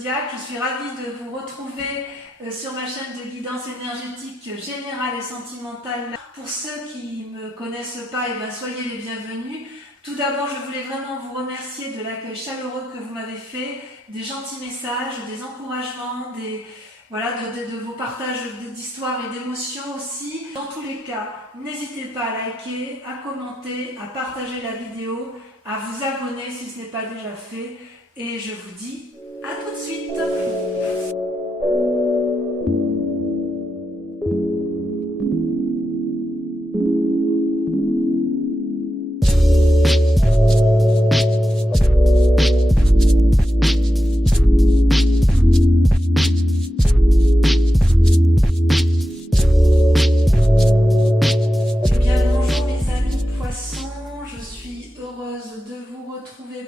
Zodiac. Je suis ravie de vous retrouver sur ma chaîne de guidance énergétique générale et sentimentale. Pour ceux qui ne me connaissent pas, soyez les bienvenus. Tout d'abord, je voulais vraiment vous remercier de l'accueil chaleureux que vous m'avez fait, des gentils messages, des encouragements, de vos partages d'histoires et d'émotions aussi. Dans tous les cas, n'hésitez pas à liker, à commenter, à partager la vidéo, à vous abonner si ce n'est pas déjà fait. Et je vous dis à tout de suite.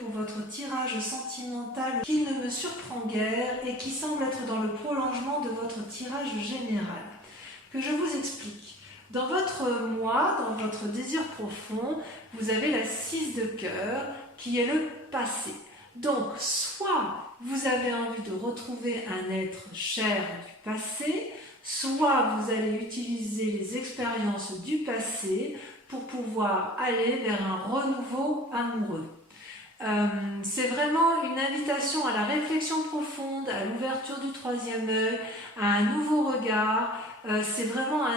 Pour votre tirage sentimental qui ne me surprend guère et qui semble être dans le prolongement de votre tirage général. Que je vous explique. Dans votre moi, dans votre désir profond, vous avez la 6 de cœur qui est le passé. Donc, soit vous avez envie de retrouver un être cher du passé, soit vous allez utiliser les expériences du passé pour pouvoir aller vers un renouveau amoureux. C'est vraiment une invitation à la réflexion profonde, à l'ouverture du troisième œil, à un nouveau regard. C'est vraiment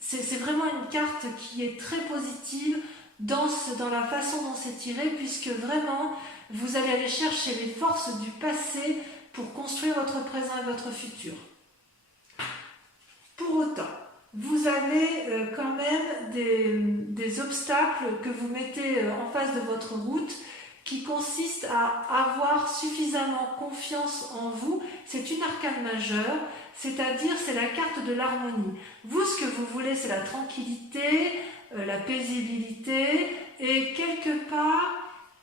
une carte qui est très positive dans la façon dont c'est tiré, puisque vraiment vous allez aller chercher les forces du passé pour construire votre présent et votre futur. Pour autant, vous avez quand même des obstacles que vous mettez en face de votre route, qui consiste à avoir suffisamment confiance en vous. C'est une arcane majeure, c'est-à-dire c'est la carte de l'harmonie. Vous, ce que vous voulez, c'est la tranquillité, la paisibilité, et quelque part,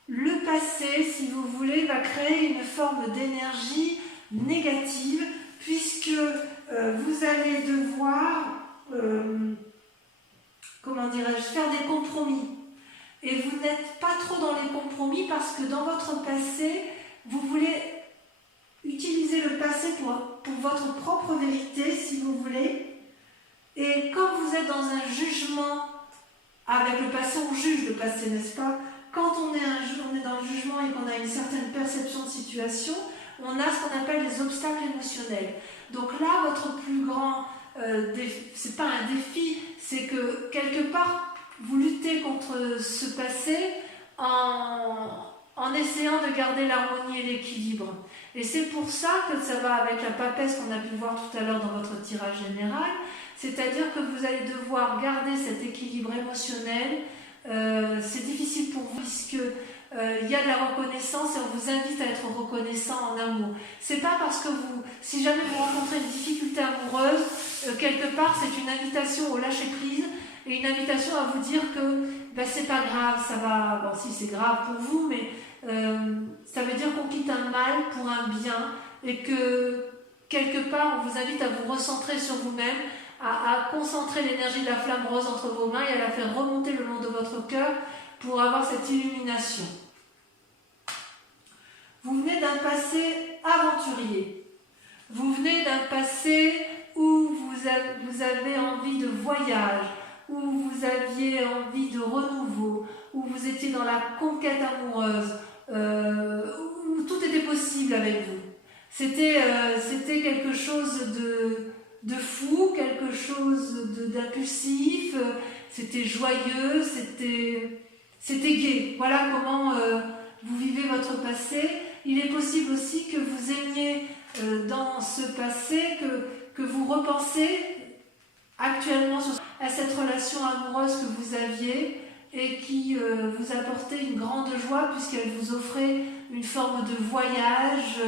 le passé, si vous voulez, va créer une forme d'énergie négative, puisque vous allez devoir, faire des compromis. Et vous n'êtes pas trop dans les compromis parce que dans votre passé, vous voulez utiliser le passé pour votre propre vérité, si vous voulez. Et quand vous êtes dans un jugement avec le passé, on juge le passé, n'est-ce pas? Quand on est dans le jugement et qu'on a une certaine perception de situation, on a ce qu'on appelle des obstacles émotionnels. Donc là, votre plus grand défi, c'est pas un défi, c'est que quelque part, vous luttez contre ce passé en essayant de garder l'harmonie et l'équilibre. Et c'est pour ça que ça va avec la papesse qu'on a pu voir tout à l'heure dans votre tirage général, c'est-à-dire que vous allez devoir garder cet équilibre émotionnel. C'est difficile pour vous puisque il y a de la reconnaissance et on vous invite à être reconnaissant en amour. C'est pas parce que si jamais vous rencontrez une difficulté amoureuse, quelque part c'est une invitation au lâcher prise, et une invitation à vous dire que c'est pas grave, ça va, bon si c'est grave pour vous, mais ça veut dire qu'on quitte un mal pour un bien, et que quelque part on vous invite à vous recentrer sur vous-même, à concentrer l'énergie de la flamme rose entre vos mains et à la faire remonter le long de votre cœur pour avoir cette illumination. Vous venez d'un passé aventurier, vous venez d'un passé où vous avez envie de voyage, où vous aviez envie de renouveau, où vous étiez dans la conquête amoureuse, où tout était possible avec vous. C'était quelque chose de fou, quelque chose d'impulsif, c'était joyeux, c'était gai. Voilà comment vous vivez votre passé. Il est possible aussi que vous aimiez dans ce passé, que vous repensez actuellement à cette relation amoureuse que vous aviez et qui vous apportait une grande joie puisqu'elle vous offrait une forme de voyage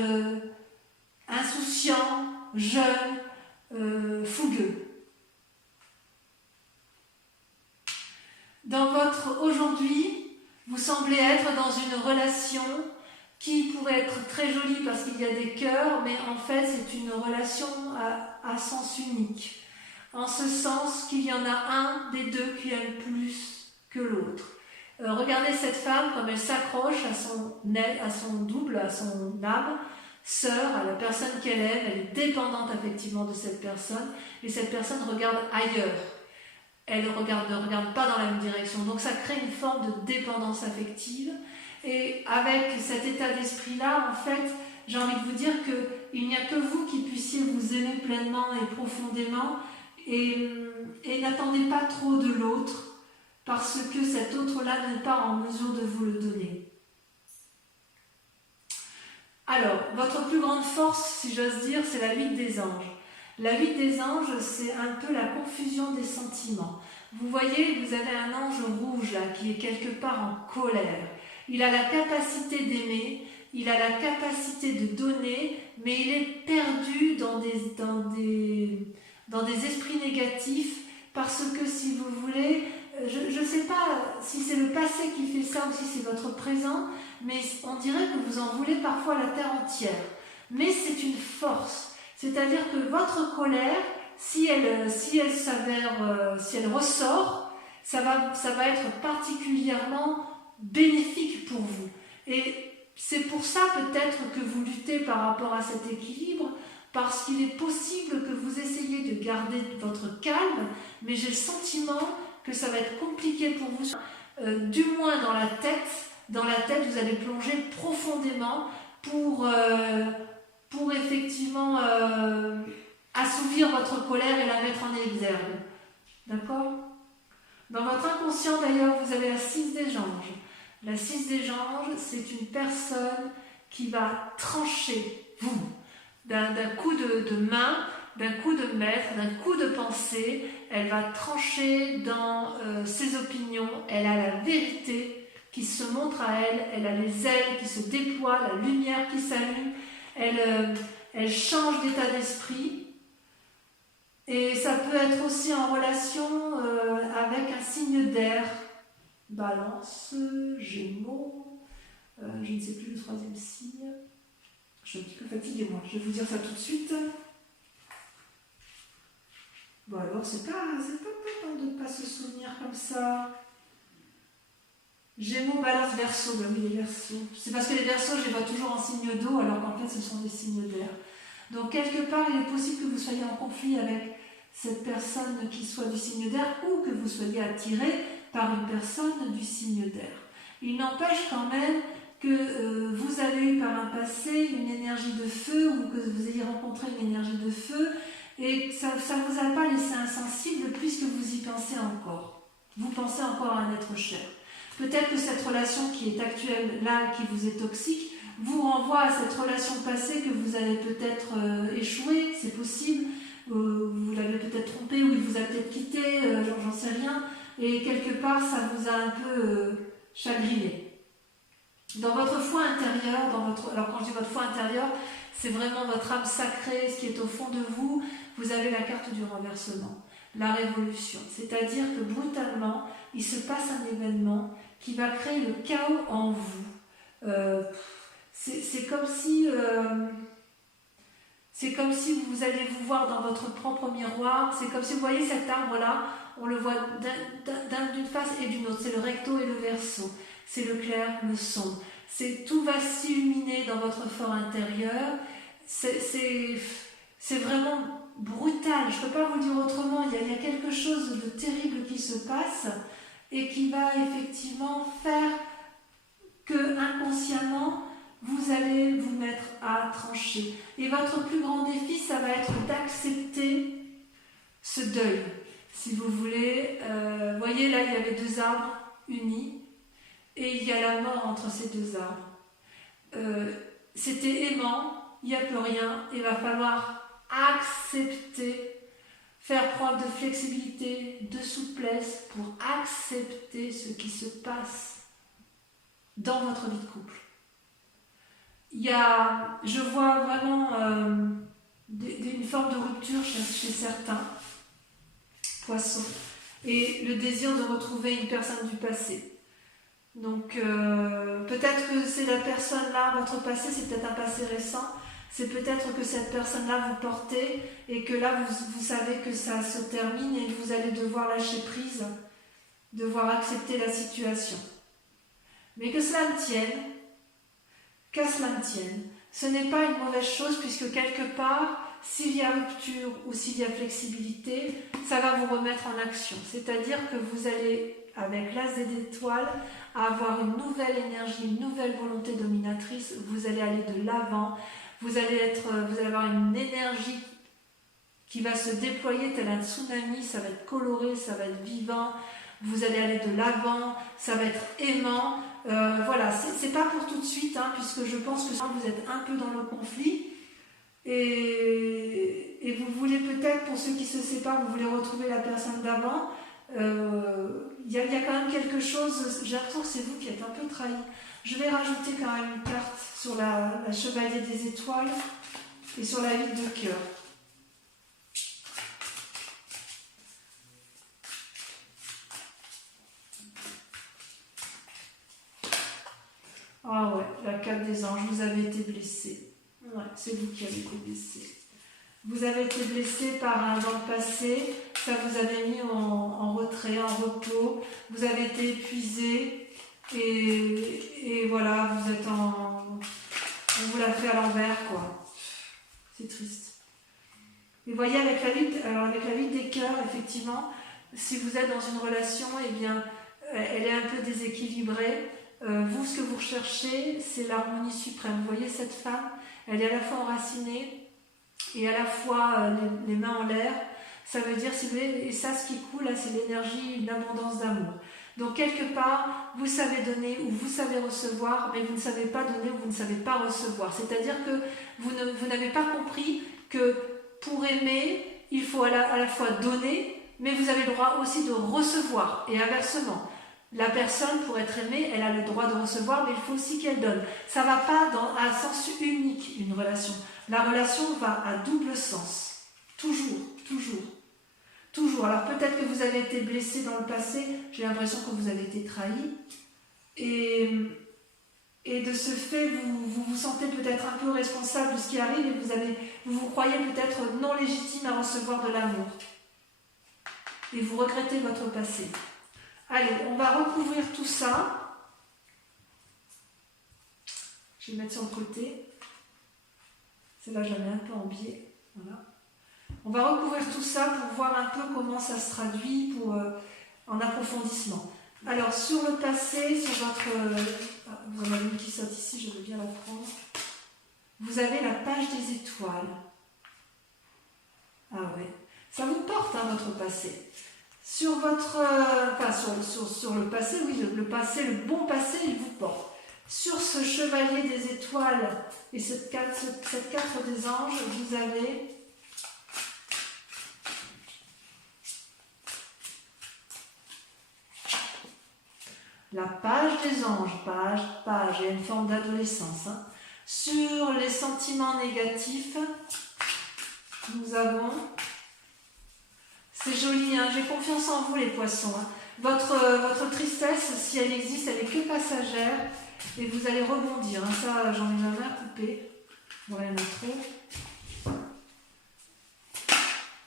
insouciant, jeune, fougueux. Dans votre aujourd'hui, vous semblez être dans une relation qui pourrait être très jolie parce qu'il y a des cœurs, mais en fait c'est une relation à sens unique. En ce sens qu'il y en a un des deux qui aime plus que l'autre. Regardez cette femme comme elle s'accroche à son double, à son âme, sœur à la personne qu'elle aime, elle est dépendante affectivement de cette personne, et cette personne regarde ailleurs. Elle ne regarde pas dans la même direction. Donc ça crée une forme de dépendance affective. Et avec cet état d'esprit-là, en fait, j'ai envie de vous dire qu'il n'y a que vous qui puissiez vous aimer pleinement et profondément, et n'attendez pas trop de l'autre, parce que cet autre-là n'est pas en mesure de vous le donner. Alors, votre plus grande force, si j'ose dire, c'est la 8 des anges. La 8 des anges, c'est un peu la confusion des sentiments. Vous voyez, vous avez un ange rouge là, qui est quelque part en colère. Il a la capacité d'aimer, il a la capacité de donner, mais il est perdu dans des esprits négatifs, parce que si vous voulez, je ne sais pas si c'est le passé qui fait ça ou si c'est votre présent, mais on dirait que vous en voulez parfois la terre entière. Mais c'est une force, c'est-à-dire que votre colère, si elle ressort, ça va être particulièrement bénéfique pour vous. Et c'est pour ça peut-être que vous luttez par rapport à cet équilibre, parce qu'il est possible que vous essayiez de garder votre calme, mais j'ai le sentiment que ça va être compliqué pour vous, du moins dans la tête. Dans la tête, vous allez plonger profondément pour effectivement assouvir votre colère et la mettre en exergue. D'accord ? Dans votre inconscient, d'ailleurs, vous avez la 6 des anges. La 6 des anges, c'est une personne qui va trancher, vous, d'un coup de main, d'un coup de maître, d'un coup de pensée. Elle va trancher dans ses opinions. Elle a la vérité qui se montre à elle. Elle a les ailes qui se déploient, la lumière qui s'allume. Elle change d'état d'esprit. Et ça peut être aussi en relation avec un signe d'air. Balance, Gémeaux, je ne sais plus le 3e signe. Je suis un petit peu fatiguée, moi. Je vais vous dire ça tout de suite. Bon, alors, c'est pas de ne pas se souvenir comme ça. Gémeaux, Balance, Verseau. Ben oui, les Verseaux. C'est parce que les Verseaux, je les vois toujours en signe d'eau, alors qu'en fait, ce sont des signes d'air. Donc, quelque part, il est possible que vous soyez en conflit avec cette personne qui soit du signe d'air, ou que vous soyez attiré par une personne du signe d'air. Il n'empêche quand même que vous avez eu par un passé une énergie de feu, ou que vous ayez rencontré une énergie de feu, et que ça ne vous a pas laissé insensible puisque vous y pensez encore. Vous pensez encore à un être cher. Peut-être que cette relation qui est actuelle là, qui vous est toxique, vous renvoie à cette relation passée que vous avez peut-être échoué, c'est possible, vous l'avez peut-être trompé, ou il vous a peut-être quitté, j'en sais rien, et quelque part ça vous a un peu chagriné. Dans votre foi intérieure, alors quand je dis votre foi intérieure, c'est vraiment votre âme sacrée, ce qui est au fond de vous, vous avez la carte du renversement, la révolution. C'est-à-dire que brutalement, il se passe un événement qui va créer le chaos en vous. C'est comme si vous allez vous voir dans votre propre miroir. C'est comme si vous voyez cet arbre-là, on le voit d'une face et d'une autre. C'est le recto et le verso. C'est le clair, le sombre. Tout va s'illuminer dans votre fort intérieur. C'est vraiment brutal. Je ne peux pas vous le dire autrement. Il y a quelque chose de terrible qui se passe et qui va effectivement faire que inconsciemment, vous allez vous mettre à trancher. Et votre plus grand défi, ça va être d'accepter ce deuil. Si vous voulez, voyez là, il y avait 2 arbres unis et il y a la mort entre ces 2 arbres. C'était aimant, il n'y a plus rien, il va falloir accepter, faire preuve de flexibilité, de souplesse pour accepter ce qui se passe dans votre vie de couple. Je vois vraiment une forme de rupture chez certains poissons et le désir de retrouver une personne du passé. Donc peut-être que c'est la personne-là, votre passé, c'est peut-être un passé récent, c'est peut-être que cette personne-là vous portez et que là vous savez que ça se termine et que vous allez devoir lâcher prise, devoir accepter la situation. Mais que cela me tienne, qu'à cela me tienne, ce n'est pas une mauvaise chose puisque quelque part, s'il y a rupture ou s'il y a flexibilité, ça va vous remettre en action. C'est-à-dire que vous allez, avec l'as d'étoiles, avoir une nouvelle énergie, une nouvelle volonté dominatrice. Vous allez aller de l'avant. Vous allez avoir une énergie qui va se déployer tel un tsunami. Ça va être coloré, ça va être vivant. Vous allez aller de l'avant. Ça va être aimant. Voilà, c'est pas pour tout de suite, hein, puisque je pense que vous êtes un peu dans le conflit. Et vous voulez peut-être, pour ceux qui se séparent, vous voulez retrouver la personne d'avant. Il y a quand même quelque chose, j'ai l'impression que c'est vous qui êtes un peu trahi. Je vais rajouter quand même une carte sur la chevalier des étoiles et sur la 8 de cœur. Ah ouais, la 4 des anges, vous avez été blessé. Ouais, c'est vous qui avez été blessé. Vous avez été blessé dans le passé, ça vous avait mis en retrait, en repos, vous avez été épuisé et voilà, on vous l'a fait à l'envers, quoi. C'est triste. Et vous voyez, avec la 8 des cœurs, effectivement, si vous êtes dans une relation, eh bien, elle est un peu déséquilibrée. Vous, ce que vous recherchez, c'est l'harmonie suprême. Vous voyez cette femme, elle est à la fois enracinée et à la fois les mains en l'air. Ça veut dire, si vous voulez, et ça, ce qui coule, là, c'est l'énergie, une abondance d'amour. Donc, quelque part, vous savez donner ou vous savez recevoir, mais vous ne savez pas donner ou vous ne savez pas recevoir. C'est-à-dire que vous n'avez pas compris que pour aimer, il faut à la fois donner, mais vous avez le droit aussi de recevoir, et inversement. La personne, pour être aimée, elle a le droit de recevoir, mais il faut aussi qu'elle donne. Ça ne va pas à un sens unique, une relation. La relation va à double sens. Toujours, toujours. Toujours. Alors peut-être que vous avez été blessé dans le passé, j'ai l'impression que vous avez été trahi. Et de ce fait, vous vous sentez peut-être un peu responsable de ce qui arrive et vous croyez peut-être non légitime à recevoir de l'amour. Et vous regrettez votre passé. Allez, on va recouvrir tout ça. Je vais mettre sur le côté. Celle-là, je la mets un peu en biais. Voilà. On va recouvrir tout ça pour voir un peu comment ça se traduit en approfondissement. Alors, sur le passé, sur votre... vous en avez une qui saute ici, je veux bien la prendre. Vous avez la page des étoiles. Ah ouais. Ça vous porte, hein, votre passé. Sur votre, sur le passé, oui, le passé, le bon passé, il vous porte. Sur ce chevalier des étoiles et cette carte des anges, vous avez la page des anges, page, il y a une forme d'adolescence. Hein. Sur les sentiments négatifs, nous avons... C'est joli, hein, j'ai confiance en vous les poissons. Hein. Votre tristesse, si elle existe, elle est que passagère et vous allez rebondir. Hein. Ça, j'en ai ma main coupée. Bon, il y en a trop.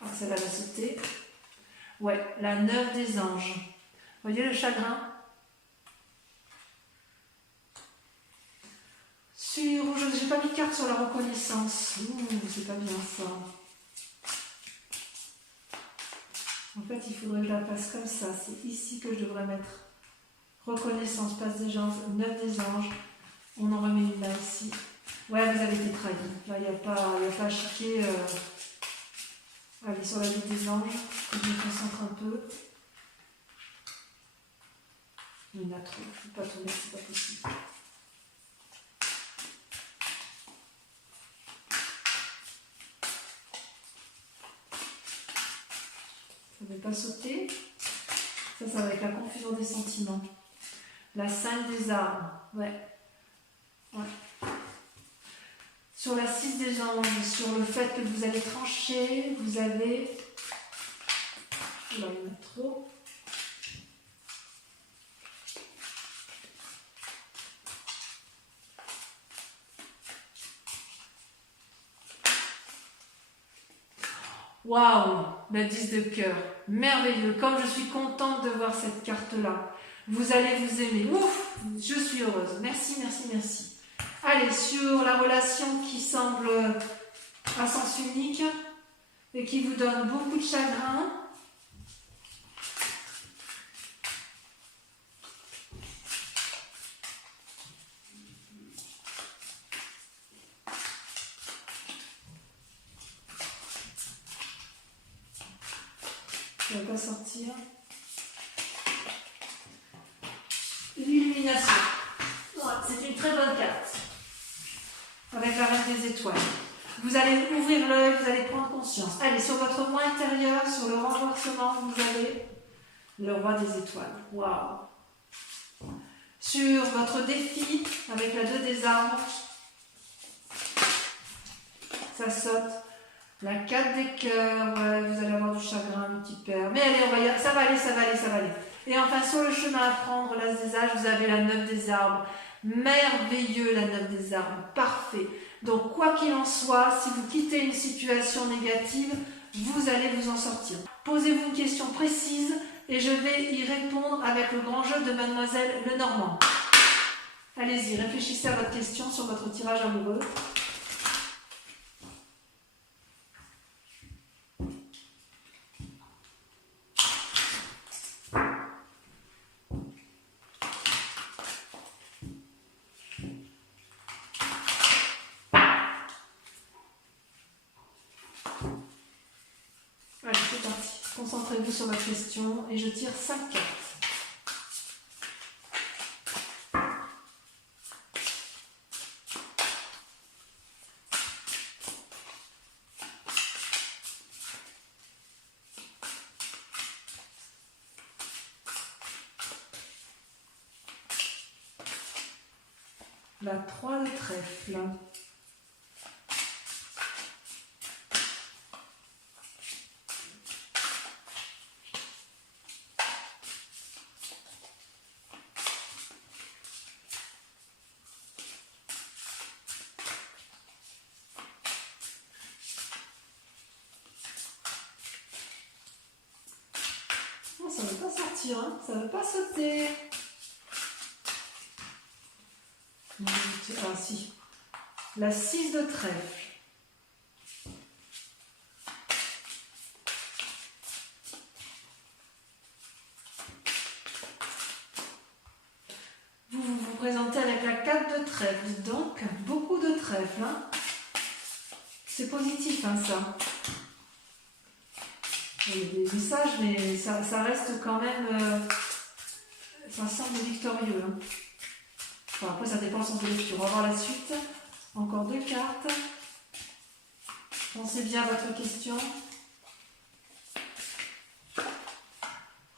Ah, celle-là va sauter. Ouais, la 9 des anges. Vous voyez le chagrin? Je n'ai pas mis de carte sur la reconnaissance. C'est pas bien ça. En fait, il faudrait que je la fasse comme ça. C'est ici que je devrais mettre reconnaissance, passe des anges, 9 des anges. On en remet une là ici. Ouais, vous avez été trahi. Là, il n'y a pas à chiquer. Allez, sur la vie des anges. Je me concentre un peu. Il y en a trop. Je ne peux pas tourner, c'est pas possible. Ça ne veut pas sauter. Ça va avec la confusion des sentiments. La 5 des armes. Ouais. Sur la 6 des anges, sur le fait que vous allez trancher, vous avez... Il y en a trop. Waouh, la 10 de cœur, merveilleux, comme je suis contente de voir cette carte-là. Vous allez vous aimer, ouf, je suis heureuse, merci, merci, merci. Allez, sur la relation qui semble à sens unique et qui vous donne beaucoup de chagrin. Ça ne va pas sortir. L'illumination. Ouais, c'est une très bonne carte. Avec la reine des étoiles. Vous allez ouvrir l'œil, vous allez prendre conscience. Allez, sur votre moi intérieur, sur le renversement, vous avez le roi des étoiles. Waouh! Sur votre défi, avec la 2 des armes, ça saute. La 4 des cœurs, ouais, vous allez avoir du chagrin, un petit père. Mais allez, on va ça va aller, ça va aller, ça va aller. Et enfin, sur le chemin à prendre, l'as des âges, vous avez la 9 des arbres. Merveilleux, la 9 des arbres, parfait. Donc, quoi qu'il en soit, si vous quittez une situation négative, vous allez vous en sortir. Posez-vous une question précise et je vais y répondre avec le grand jeu de Mademoiselle Lenormand. Allez-y, réfléchissez à votre question sur votre tirage amoureux. Allez, c'est parti. Concentrez-vous sur votre question et je tire 5 cartes. La 3 de trèfle. Non, ça ne veut pas sortir, hein. Ça ne veut pas sauter. Ah si, la 6 de trèfle. Vous présentez avec la 4 de trèfle, donc beaucoup de trèfle. Hein. C'est positif, hein, ça. Il y a des messages, mais ça reste quand même... ça semble victorieux. Hein. Bon, après, ça dépend du sens de lecture. On va voir la suite. Encore 2 cartes. Pensez bien à votre question.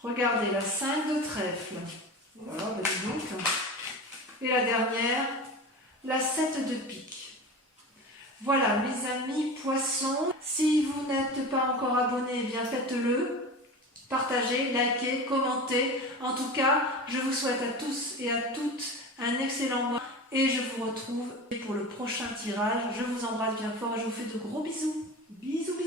Regardez, la 5 de trèfle. Voilà, ben dis donc. Et la dernière, la 7 de pique. Voilà, mes amis poissons. Si vous n'êtes pas encore abonné, eh bien faites-le. Partagez, likez, commentez. En tout cas, je vous souhaite à tous et à toutes un excellent mois et je vous retrouve pour le prochain tirage. Je vous embrasse bien fort et je vous fais de gros bisous. Bisous, bisous.